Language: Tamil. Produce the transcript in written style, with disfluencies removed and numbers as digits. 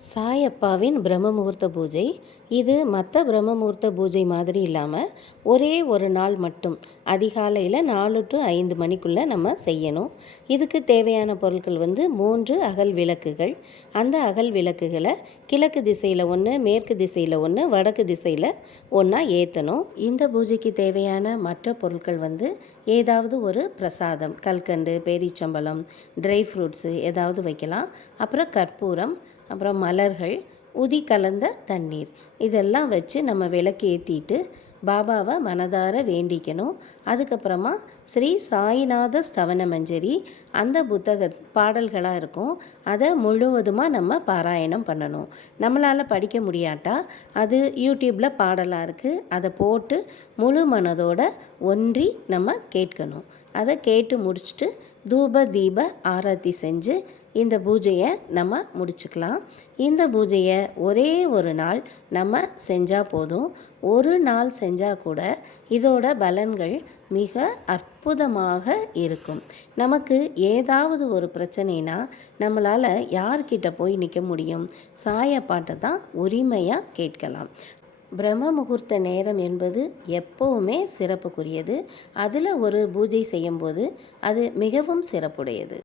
சாயப்பாவின் பிரம்ம முகூர்த்த பூஜை. இது மற்ற பிரம்ம முகூர்த்த பூஜை மாதிரி இல்லாமல் ஒரே ஒரு நாள் மட்டும் அதிகாலையில் 4 to 5 மணிக்குள்ளே நம்ம செய்யணும். இதுக்கு தேவையான பொருட்கள் 3 அகல் விளக்குகள். அந்த அகல் விளக்குகளை கிழக்கு திசையில் 1, மேற்கு திசையில் 1, வடக்கு திசையில் 1 ஏற்றணும். இந்த பூஜைக்கு தேவையான மற்ற பொருட்கள் ஏதாவது ஒரு பிரசாதம், கல்கண்டு, பேரிச்சம்பழம், ட்ரை ஃப்ரூட்ஸு ஏதாவது வைக்கலாம். அப்புறம் கற்பூரம், அப்புறம் மலர்கள், உதி கலந்த தண்ணீர் இதெல்லாம் வச்சு நம்ம விளக்கு ஏற்றிட்டு பாபாவை மனதார வேண்டிக்கணும். அதுக்கப்புறமா ஸ்ரீ சாய்நாத ஸ்தவன மஞ்சரி அந்த புத்தக பாடல்களாக இருக்கும், அதை முழுவதுமாக நம்ம பாராயணம் பண்ணணும். நம்மளால் படிக்க முடியாட்டா அது யூடியூப்பில் பாடலாக இருக்குது, அதை போட்டு முழு மனதோட ஒன்றி நம்ம கேட்கணும். அதை கேட்டு முடிச்சுட்டு தூப தீப ஆராத்தி செஞ்சு இந்த பூஜையை நம்ம முடிச்சுக்கலாம். இந்த பூஜையை ஒரே ஒரு நாள் நம்ம செஞ்சால் போதும். ஒரு நாள் செஞ்சால் கூட இதோட பலன்கள் மிக அற்புதமாக இருக்கும். நமக்கு ஏதாவது ஒரு பிரச்சனைனா நம்மளால் யார்கிட்ட போய் நிற்க முடியும்? சாயப்பாட்டை தான் உரிமையாக கேட்கலாம். பிரம்ம முகூர்த்த நேரம் என்பது எப்போவுமே சிறப்புக்குரியது. அதில் ஒரு பூஜை செய்யும்போது அது மிகவும் சிறப்புடையது.